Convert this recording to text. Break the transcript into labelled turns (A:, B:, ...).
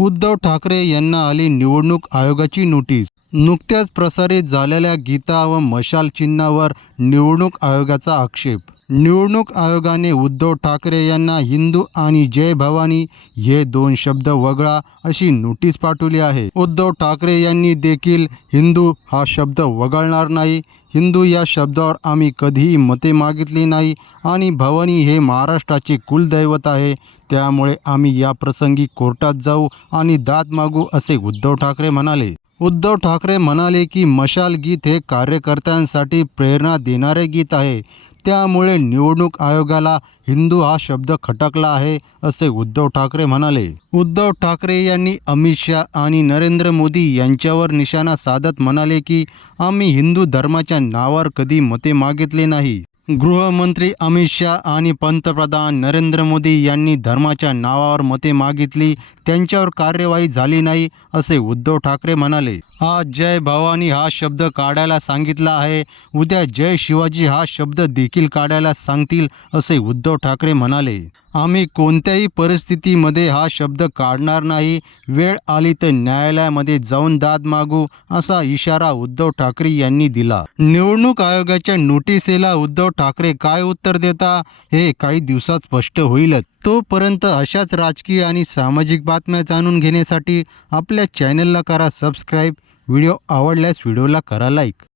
A: उद्धव ठाकरे यांना आली निवडणूक आयोगाची नोटीस. नुकत्याच प्रसारित झालेल्या गीता व मशाल चिन्हावर निवडणूक आयोगाचा आक्षेप. निवडणूक आयोगाने उद्धव ठाकरे यांना हिंदू आणि जय भवानी हे दोन शब्द वगळा अशी नोटीस पाठवली आहे. उद्धव ठाकरे यांनी देखील हिंदू हा शब्द वगळणार नाही. हिंदू या शब्दावर आम्ही कधीही मते मागितली नाही आणि भवानी हे महाराष्ट्राचे कुलदैवत आहे. त्यामुळे आम्ही या प्रसंगी कोर्टात जाऊ आणि दाद मागू असे उद्धव ठाकरे म्हणाले. उद्धव ठाकरे म्हणाले की मशाल गीत हे कार्यकर्त्यांसाठी प्रेरणा देणारे गीत आहे. त्यामुळे निवडणूक आयोगाला हिंदू हा शब्द खटकला आहे असे उद्धव ठाकरे म्हणाले. उद्धव ठाकरे यांनी अमित शाह आणि नरेंद्र मोदी यांच्यावर निशाणा साधत म्हणाले की आम्ही हिंदू धर्माच्या नावावर कधी मते मागितले नाही. गृहमंत्री अमित शाह आणि पंतप्रधान नरेंद्र मोदी यांनी धर्माच्या नावावर मते मागितली त्यांच्यावर कार्यवाही झाली नाही असे उद्धव ठाकरे म्हणाले. आज जय भवानी हा शब्द काढायला सांगितला आहे. उद्या जय शिवाजी हा शब्द देखील काढायला सांगतील असे उद्धव ठाकरे म्हणाले. आम्ही कोणत्याही परिस्थितीमध्ये हा शब्द काढणार नाही. वेळ आली तर न्यायालयामध्ये जाऊन दाद मागू असा इशारा उद्धव ठाकरे यांनी दिला. निवडणूक आयोगाच्या नोटिसेला उद्धव ठाकरे काय उत्तर देता हे काही दिवसात स्पष्ट होईलच. तोपर्यंत अशाच राजकीय आणि सामाजिक बातम्या जाणून घेण्यासाठी आपल्या चॅनलला करा सबस्क्राईब. व्हिडिओ आवडल्यास व्हिडिओला करा लाईक.